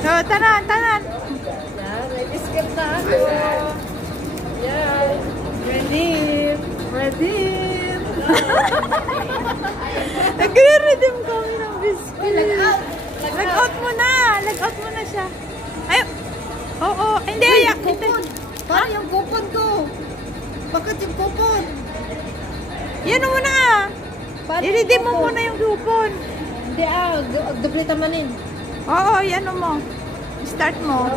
So, tanan, tanan. Yan, may biscuit na ako. Yan. Redeem. Redeem. Nagre-redeem kami ng biscuit. Lag-out. Lag-out mo na. Lag-out mo na siya. Ay, oo. Hindi, ayak. Coupon. Paano yung coupon ko? Bakit yung coupon? Yan mo na. I-redeem mo muna yung coupon. Hindi doble tamanin. Oo, yan mo. Start mo.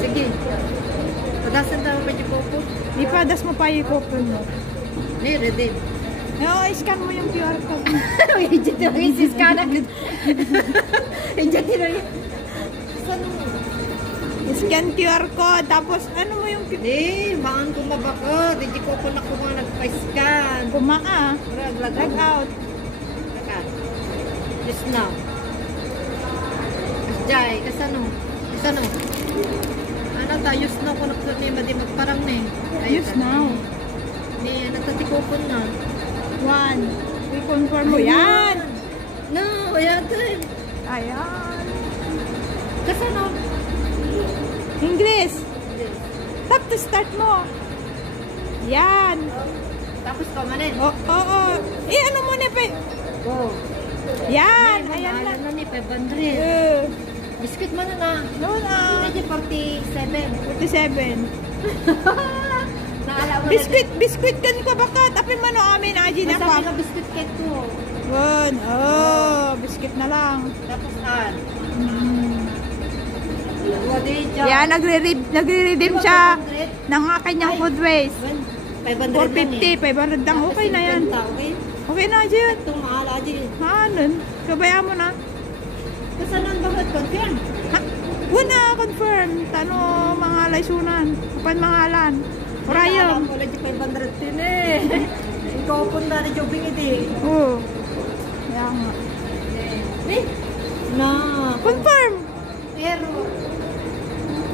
Sige. Padasan tayo pa yung coupon. Ipadas mo pa yung coupon mo. Hindi, redeem. Oo, scan mo yung QR code. Ijit yung isi-scan agad. Ijit yung saan mo? Scan QR code. Tapos, ano mo yung... Hindi, baan kumabaka. Hindi ko po na kumang nagpa-scan. Kumaa. Lag Lag-out. Just now. Jai, kasano? Kasano? Ano ta? Just now ko nakunin. Madi magparang na eh. Use now. Hindi, natatikopon na. 1. I-confirm mo yan. No, yata. Ayan. Kasano? English. Tap to start mo. Yan. Tapos ka manin. Oo. Ano mo na pa? Go. Yan. Ayan na. Ano ni 500. Biscuit mo na na. No na. Hindi 47. 47. Naala mo Biscuit kan ka baka. Tapin mo no amin. Aji na pa. Masama ka biscuit cake ko. Good. Oh. Biscuit na lang. Tapos an. Yan. Nagre-redeem siya ng kanyang food waste. 500 500 lang. Okay na yan. Okay? Okay na, Aji. Itong mahal, Aji. Hanon. Kabayaan mo na. Kasanan ba confirm? Ha? Una, confirm. Tano, mga laysunan. Kapan mangalan. Orayom. Wala di 500 din eh. Ikaw punta na jobbing iti. Oo. Kaya nga. Eh? Na. Confirm. Pero.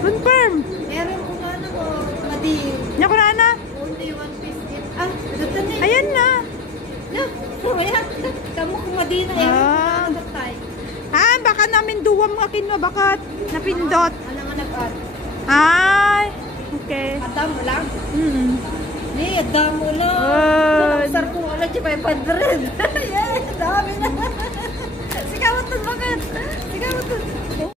Confirm. Pero kung ano ko, madi. Naku na na. Only one piece it. Ah, nagatan eh. Ayan na. No, ayan. Kamu kung madi na eh. Ah. Nagtatay. Ah, baka namin duwam nga kinwa. Bakat napindot. Ano nga nag-add? Ay. Okay. Adam mo lang? Ni, adam mo lang. Good. Sar ko wala di 500. Yes, dami na. Sigawat to bakit? Sigawat to.